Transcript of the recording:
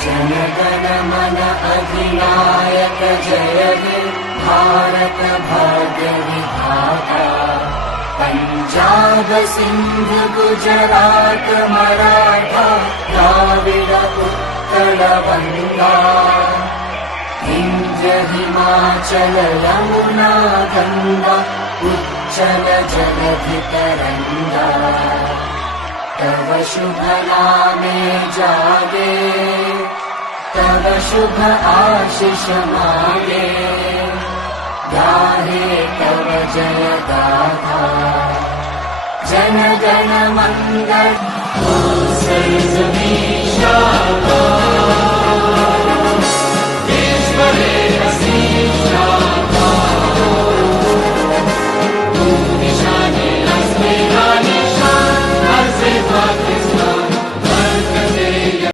जनगण मन अधिनायक जय हे भारत भाग्य विधाता। पंजाब सिंध गुजरात मराठा द्राविड उत्कल बंगा। विंध्य हिमाचल यमुना गंगा उच्चल जलधि तरंगा। तव शुभ नामे जागे तव शुभ आशीष मागे। गाहे तव जय गाथा जन गण मंगल।